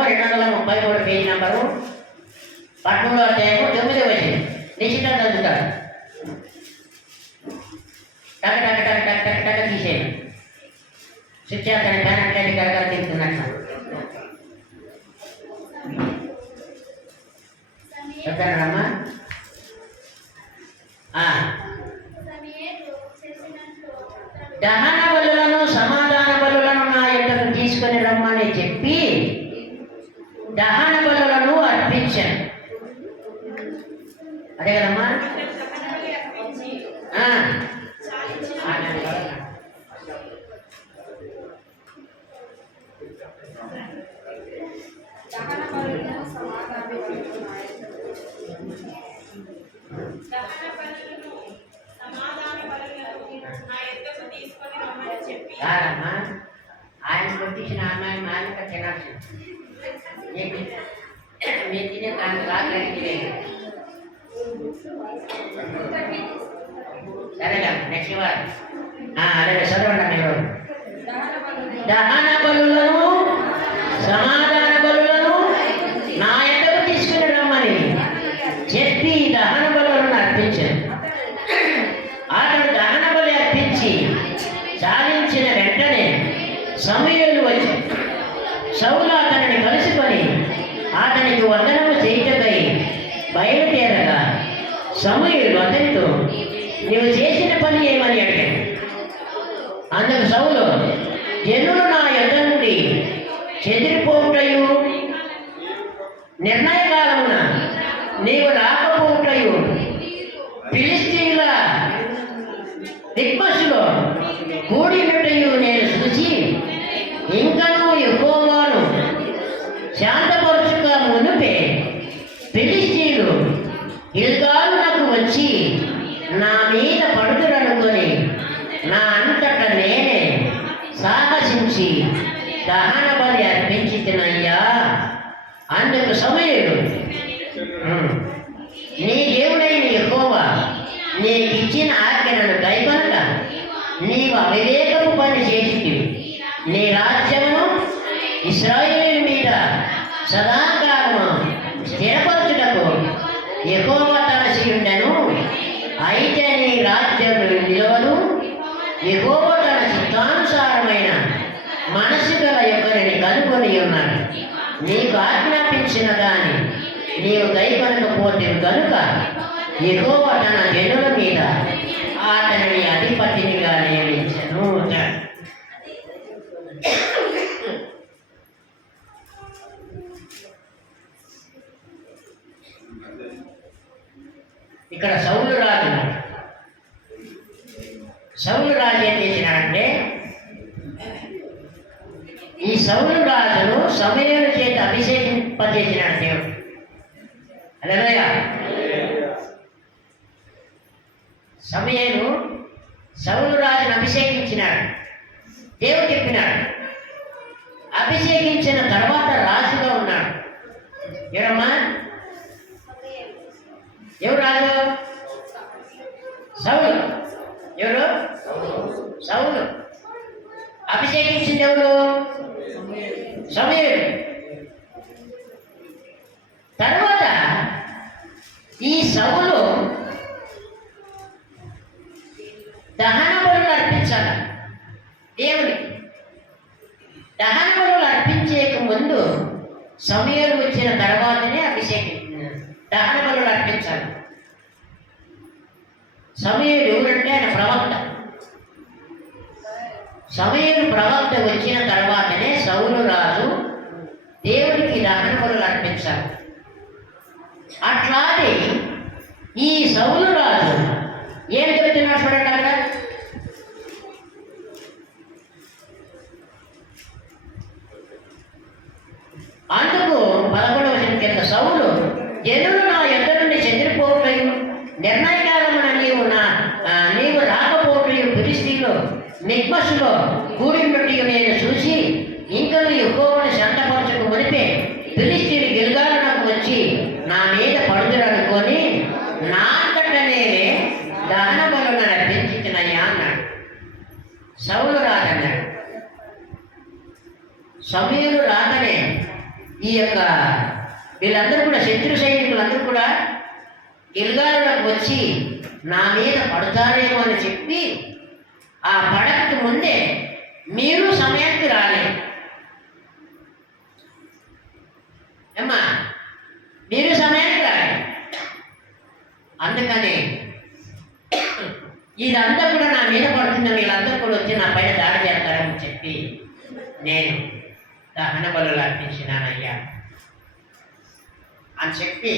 233 పేజీ నంబరు 13వ అధ్యాయము 9వ వచనం. నిశ్చితం చదువుతాడు. టక టక టక టక టక టక తీసేయండి. శిక్షార్థని ప్యానట్లయితే కరగా తింటున్నట్లు చెప్తానమ్మా. దహన బలులను సమాధాన బలులను నా యొద్దకు తీసుకొని రమ్మని చెప్పి దహన బలులను అర్పించాను. అదే కదమ్మా. కాదమ్మా, ఆయన కొట్టించిన అమ్మాయి మాలిక తినాల్సి మీరు తినే దాని రాగలిగి సరేగా. నెక్స్ట్ వారు అలాగే చదవండి మీరు. దహన బలులను సమాధాన బలులను నా యొద్దకు తీసుకుని రమ్మని చెప్పి దహన బలులను అర్పించాను. అతడు దహన బలి అర్పించి చాలించిన వెంటనే సమూయేలు వచ్చి సౌలు అతనిని కలుసుకొని అతనికి వందనము చేయుటకై బయలుదేరగా సమూయేలు అతనితో నీవు చేసిన పని ఏమని అడిగాడు. అందుకు సౌలు, జనులు నా యొద్ద నుండి చెదిరిపోవుటయు నిర్ణయకాలమున నీవు రాకపోవుటయు ఫిలిష్తీయుల దిగ్మసులో కూడినటయు నేను చూసి ఇంకనూ యెహోవాను శాంతపరచుక మునుపే ఫిలిష్తీయులు గిల్గాలునకు వచ్చి నా మీద పడుతురనుకొని నా అంతట నేనే సాహసించి దహన బలి అర్పించితినయ్యా. అందుకు సమూయేలు, నీ దేవుడైన యెహోవా నీకిచ్చిన ఆజ్ఞలను గైకొనక నీవు అవివేకపు పని చేసితివి. నీ రాజ్యమును ఇశ్రాయేలు మీద సదాకాలము స్థిరపరచుటకు యెహోవా తలసియుండెను. అయితే నీ రాజ్యము నిలవదు. యెహోవా తన చిత్తానుసారమైన మనసు గల యొక్కరిని కనుగొని ఉన్నాడు. నీకు ఆజ్ఞాపించిన దాన్ని నీవు గైకొనకపోతే కనుక యెహోవా తన జనుల మీద అతనిని అధిపతినిగా నియమించెను. ఇక్కడ సౌలు రాజు ఏం చేసినాడంటే, ఈ సౌలు రాజును సమూయేలు చేత అభిషేకింపజేసినాడు దేవుడు. హల్లెలూయా. సమూయేలు సౌలు రాజును అభిషేకించినాడు. దేవుడు చెప్పినాడు. అభిషేకించిన తర్వాత రాజుగా ఉన్నాడు. ఎవరమ్మా? ఎవరు రాజు? సౌలు. ఎవరు? సౌలు. అభిషేకించింది ఎవరు? సమూయేలు. తర్వాత ఈ సౌలు దహన బలులు అర్పించాలి దేవునికి. దహన బలులు అర్పించేక ముందు సమూయేలు వచ్చిన తర్వాతనే దహన బలులు అర్పించాలి. సమూయేలు ఎవరంటే ఆయన ప్రవక్త. సమూయేలు ప్రవక్త వచ్చిన తర్వాతనే సౌలు రాజు దేవునికి దహన బలులు అర్పించాలి. అట్లాగే ఈ సౌలు రాజు ఏం చెప్తున్నాడు చూడండి అక్కడ. అందుకు 11వ వచనం కింద సౌలు, జనులు నా యొద్ద నుండి చెదిరిపోవటయు నిర్ణయకాలమున నీవు రాకపోవటయు ఫిలిష్తీయులు మిక్మషులో కూడినట్టు నేను చూసి ఇంకా యెహోవాను శాంతపరచకు మునిపే ఫిలిష్తీయులు గిల్గాలునకు వచ్చి నా మీద పడుదురనుకొని నా అంతట నేనే దహన బలులను అర్పించినయ్యా అన్నాడు. సౌలు రాదన్నాడు. సమూయేలు రాకనే ఈ యొక్క వీళ్ళందరూ కూడా శత్రు సైనికులందరూ కూడా గిల్గాలులకు వచ్చి నా మీద పడతారేమో అని చెప్పి ఆ పడకకు ముందే మీరు సమయానికి రాలేదు. అమ్మా, మీరు సమయానికి రాలేదు. అందుకని ఇదంతా కూడా నా మీద పడుతుందని వీళ్ళందరూ కూడా వచ్చి నా పైన దాడి చేస్తారని చెప్పి నేను దహన బలులు అర్పించినానయ్యా అని చెప్పి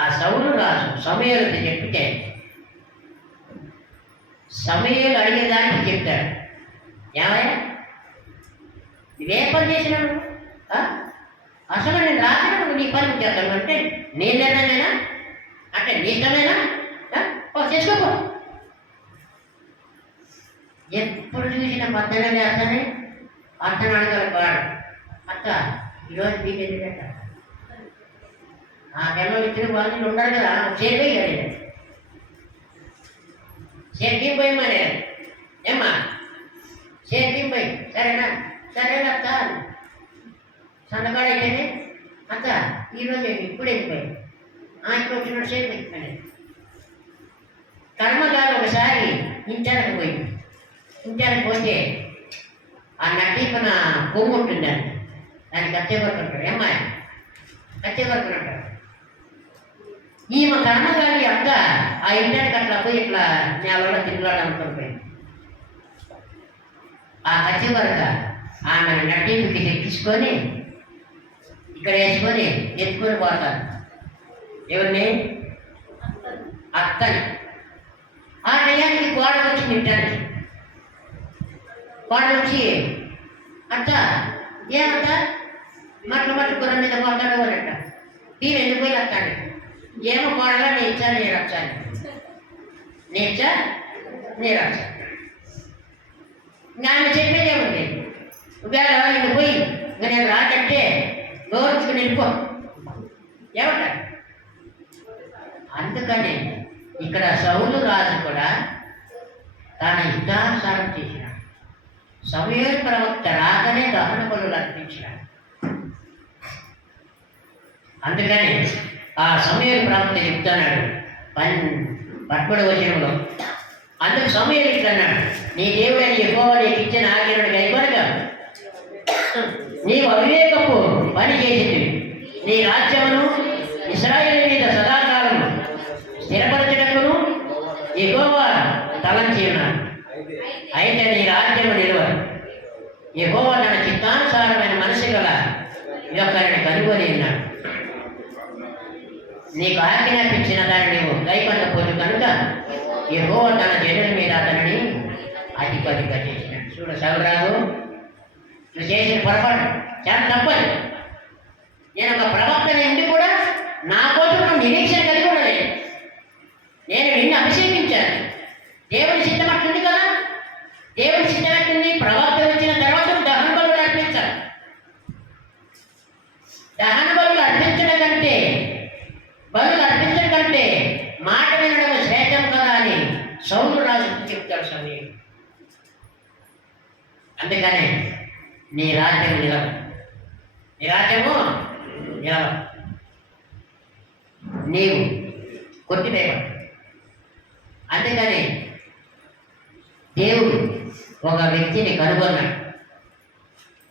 ఆ సౌలు రాజు సమూయేలుకి చెప్తే సమూయేలు అడిగే దానికి చెప్తాడు. ఏమయ్యా నువ్వే పని చేసినావు? అసలు నేను రాకుండా నీ పని చేస్తాను అంటే నీ నిర్ణయమేనా? అంటే నీ ఇష్టమేనా? చేసుకోపో. ఎప్పుడు చూసిన మధ్యలో చేస్తానే అర్థం అడగలు వాడు. అక్క ఈరోజు మీకు ఎందుకంట ఆ పిల్లలు ఇచ్చిన వాళ్ళు ఉన్నారు కదా, చేరిపోయి కదా చేరిపోయి మరి ఏమ్మా చేరిపోయి సరేనా? సరేనా అక్క సన్నగాడ అయితేనే అక్క ఈరోజు ఇప్పుడు వెళ్ళిపోయి ఇప్పుడు వచ్చినట్టు చేరిపోయి కర్మగారు ఒకసారి ఇంటానికి పోయింది. ఇంటానికి పోతే ఆ నటీపన కొమ్ము ఉంటుందండి, దాన్ని కచ్చే వరకు ఉంటాడు. అమ్మాయి కచ్చే వరకు ఉంటాడు. ఈమె కర్మగారి అక్క ఆ ఇంటానికి అట్లా పోయి ఇట్లా నేలలో తిరుగులాడు అనుకుంటుపోయింది. ఆ కచ్చే వరకు ఆమె నటీపుకి తెప్పించుకొని ఇక్కడ వేసుకొని ఎత్తుకొని పోతారు. ఎవరిని? అక్కని. ఆ టయానికి గోడ వచ్చి తింటాను. గోడ వచ్చి అత్త ఏమంట మట్ల గుర్ర మీద పోతాడు అనంట. నేను ఎందుకు పోయి వస్తాను? ఏమో గోడగా నీ ఇచ్చా నేను వచ్చాను, నీ ఇచ్చా నేను వచ్చాను. ఆమె చెప్పేదే ఉంది. ఒకవేళ నేను పోయి ఇంకా నేను రాకంటే గౌరవించుకుని వెళ్ళిపో ఏమంటారు? అందుకని ఇక్కడ సౌలు రాజు కూడా తన ఇష్టానుసారం చేసినాడు. సమూయేలు ప్రవక్త రాకనే దహన బలులు అర్పించినాడు. అందుకని ఆ సమూయేలు ప్రవక్త చెప్తున్నాడు 11వ వచనంలో, అందుకు సమూయేలు ఇట్లా అన్నాడు, నీ దేవుడైన యెహోవా నీకు ఇచ్చిన ఆజ్ఞలను గైకొనక నీవు అవివేకపు పని చేసింది. నీ రాజ్యమును ఇశ్రాయేలు మీద సదాకాలము స్థిరపరచుటకును యెహోవా తలంచి ఉన్నాడు. అయితే నీ రాజ్యము నిలువదు. యెహోవా తన చిత్తానుసారమైన మనసు గల ఇదొక్కరిని కనుగొని ఉన్నాడు. నీకు ఆజ్ఞాపించిన దాన్ని నీవు గైకొనకపోదు కనుక యెహోవా తన జనుల మీద అతనిని అధిపతిగా చేసినాడు. చూడు సౌరాజు, నువ్వు చేసిన పొరపాటు చాలా తప్పదు. నేను ఒక ప్రవక్తని ఉండి కూడా నా కోసం నువ్వు నిరీక్షణ కలిగి ఉండలేదు. నేను నిన్ను అభిషేకించాను. అందుకనే నీ రాజ్యం నిలవ, నీ రాజ్యము నిలవ, నీవు కొట్టివేయబడు. అందుకని దేవుడు ఒక వ్యక్తిని కనుగొన్నాడు.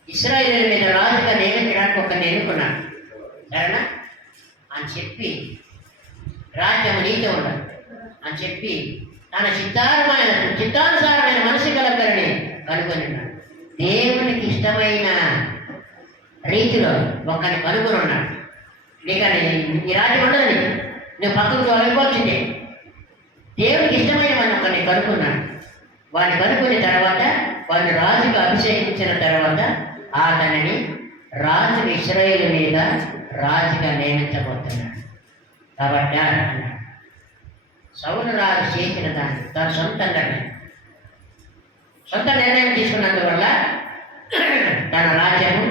ఇశ్రాయేలు మీద రాజుగా నియమించడానికి ఒకరిని ఎన్నుకున్నాడు. సరేనా అని చెప్పి రాజ్యము నీతో ఉండదు అని చెప్పి తన చిత్తానుసారమైన మనసు కలగలని కనుగొన్నాడు. దేవునికి ఇష్టమైన రీతిలో ఒకరిని కనుగొని ఉన్నాడు. నీకని ఈ రాజ్యం ఉండదని నువ్వు పక్కకు వెళ్ళిపోతుంది. దేవునికి ఇష్టమైన వాడిని ఒకరిని కనుక్కున్నాడు. వాడిని కనుక్కున్న తర్వాత వాడిని రాజుగా అభిషేకించిన తర్వాత అతనిని రాజు ఇశ్రాయేలు మీద రాజుగా నియమించబోతున్నాడు. కాబట్టి అన్నాడు సౌలు రాజు చేసిన దాన్ని తన సొంత నిర్ణయం తీసుకున్నందువల్ల తన రాజ్యము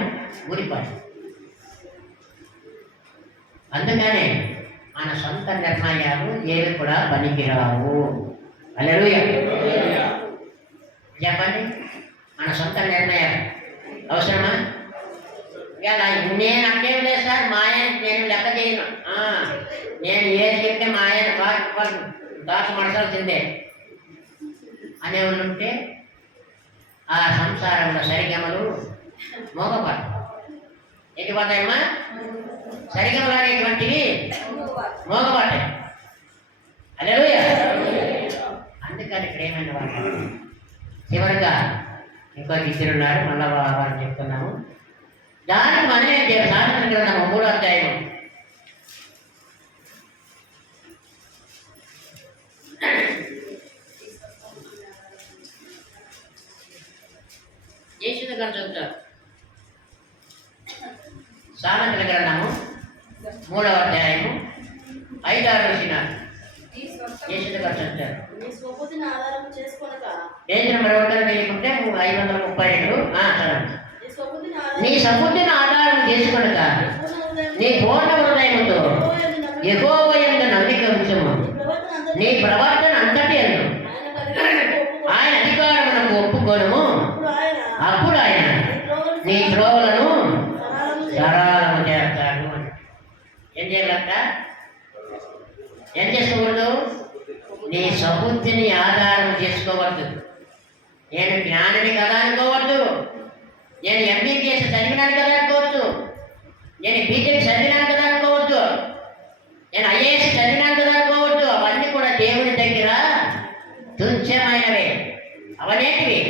ఊడిపోయింది. అందుకనే మన సొంత నిర్ణయాలు ఏవి కూడా పనికిరావు. హల్లెలూయా చెప్పండి. మన సొంత నిర్ణయాలు అవసరమా? ఇలా నేను అట్లేం లేదు సార్, మా ఆయన నేను లెక్క చేయను, నేను ఏది చెప్తే మా ఆయన దాకా మనసాల్సిందే అనేవాళ్ళు ఉంటే ఆ సంసారంలో సరిగమలు మోగపాటు ఎటు పోతాయమ్మా? సరిగమలు అనేటువంటివి మోగపాటాయి. హల్లెలూయా. అందుకని ప్రేమైన వాళ్ళు చివరిగా ఇంకో ఇద్దరు ఉన్నారు, మళ్ళా వారిని చెప్తున్నాము. దానికి మనమే సాధన గ్రంథము 3వ అధ్యాయం చేసిన చదువుతారు. సామెతల గ్రంథము 3వ అధ్యాయము 5-6 వచనాలు చేసిన చదువుతారు. పేజీ నెంబర్ 1 వేయకుంటే 532 చదవండి. నీ సముద్రిని ఆధారం చేసుకొనక నీ పూర్ణ హృదయముతో యెహోవా యందు నమ్మిక ఉంచుము. నీ ప్రవర్తన అంతటి యందు ఆయన అధికారమునకు ఒప్పుకొనుము. అప్పుడు ఆయన నీ త్రోవలను సరళము చేస్తాడు. ఏం చేయాలంట? ఏం చేసుకోకూడదు? నీ సబుద్ధిని ఆధారం చేసుకోవద్దు. నేను జ్ఞానిని కదా అనుకోవద్దు, నేను ఎంబీబీఎస్ చదివినాను కదా అనుకోవద్దు, నేను బీటెక్ చదివినాను కదా అనుకోవద్దు, నేను ఐఏఎస్ చదివినాను కదా అనుకోవద్దు. అవన్నీ కూడా దేవుని దగ్గర తుచ్చమైనవే. అవనేటివి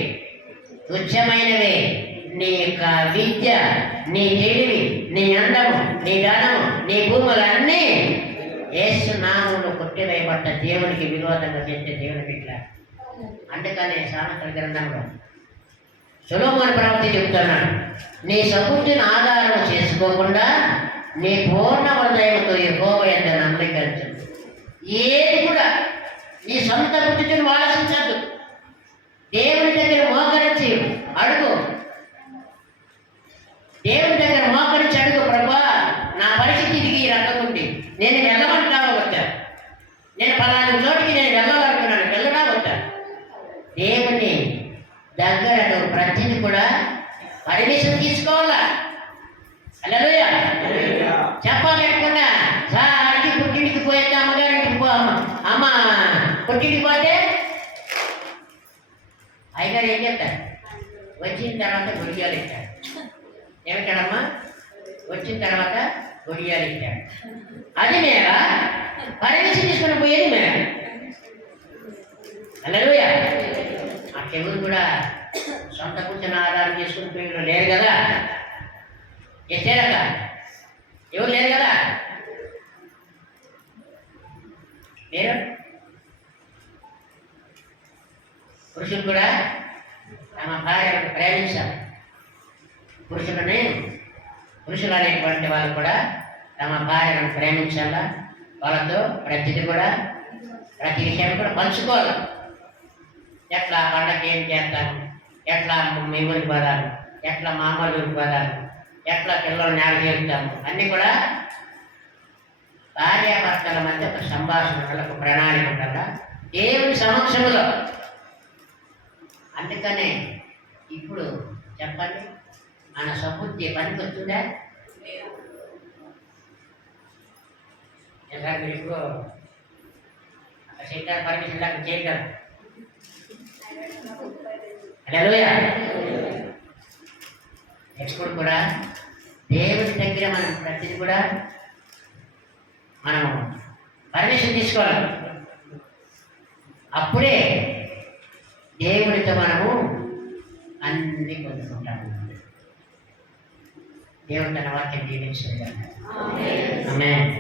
తుచ్చమైనవే. నీ యొక్క విద్య, నీ తెలివి, నీ అందము, నీ ధనము, నీ భూములన్నీ యేసు నామములో కొట్టివేయబడ్డ దేవునికి విరోధంగా చేసే దేవుని బిడ్డ. అందుకనే సామెతల గ్రంథంలో సొలొమోను ప్రవక్త చెప్తున్నాడు, నీ సబుద్ధిని ఆధారం చేసుకోకుండా నీ పూర్ణ హృదయంతో యెహోవా యందు నమ్మిక ఉంచు. ఏది కూడా నీ సొంత బుద్ధిని ఆలోచించద్దు. దేవుని దగ్గర మోకరించి అడుగు. దేవుని దగ్గర మోకరించి అడుగు. ప్రభా, నా పరిస్థితి ఇది ఈ రకంగా ఉంది, నేను వెళ్ళమంటావా వద్దా? నేను పలానా చోటికి నేను వెళ్ళాలనుకున్నాను, వెళ్ళడా వద్దా? దేవుని దగ్గర నువ్వు ప్రతిని కూడా పర్మిషన్ తీసుకోవాలా. హల్లెలూయా. చెప్పాలనుకున్నా సార్కి పుట్టింటికి పోయేస్తే అమ్మగారింటికి అమ్మ పుట్టింటికి పోతే అయ్యగారు ఏం చెప్తారు? వచ్చిన తర్వాత గొడియాలు ఇచ్చాడు. ఏమిటాడమ్మా? వచ్చిన తర్వాత గొడియాలు ఇచ్చాడు. అది మేర పర్మిషన్ తీసుకుని పోయేది మేర. హల్లెలూయా. అట్లెవరు కూడా సొంత కూర్చొని ఆధారం చేసుకుని పోయిన లేరు కదా. చేరక ఎవరు లేరు కదా. లేరు. పురుషులు కూడా తమ భార్యను ప్రేమించాలి. పురుషులు అనేటువంటి వాళ్ళు కూడా తమ భార్యను ప్రేమించాలా. వాళ్ళతో ప్రతిదీ కూడా ప్రతి విషయాన్ని కూడా పంచుకోవాలి. ఎట్లా పండగ ఏం చేస్తాను, ఎట్లా మీ ఊరికి పోదాను, ఎట్లా మా అమ్మ ఊరికి పోదాను, ఎట్లా పిల్లలు నేల చేరుతాము, అన్నీ కూడా భార్యాభర్తల మధ్య ఒక సంభాషణ, ఒక ప్రణాళిక ఉండాలా దేవుని సమక్షంలో. అందుకనే ఇప్పుడు చెప్పండి, మన సబుద్ధి పనికి వస్తుందా? ఎలా మీరు ఇప్పుడు సెక్టర్ పర్మిషన్ దాకా చేయగలరు. హల్లెలూయా. ఎప్పుడు కూడా దేవుని దగ్గర మనం ప్రతిదీ కూడా మనం పర్మిషన్ తీసుకోవాలి. అప్పుడే దేవుడితో మనము అన్ని పొందుకుంటాము. దేవుడు తన వాక్యం దీవించండి. ఆమేన్.